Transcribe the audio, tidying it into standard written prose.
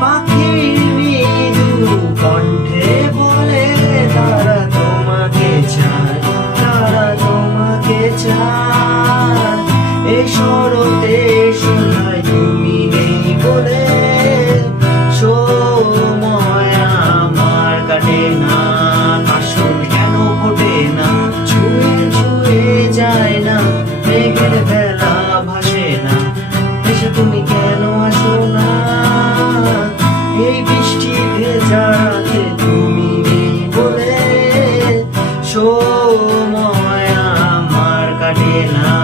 পাখির মৃদু কণ্ঠে বলে তারা তোমাকে চায়, তারা তোমাকে চায়। এই শরতে শোনায় তুমি নেই বলে সময় আমার কাটে না, কাশন কেন ফোটে না, ছুঁয়ে ছুঁয়ে যায় না, মেঘের ভেলা ভাসে না, এসে তুমি কেন আসো না। এই বৃষ্টি ভেজা রাতে তুমি নেই বলে সময় আমার কাটে না।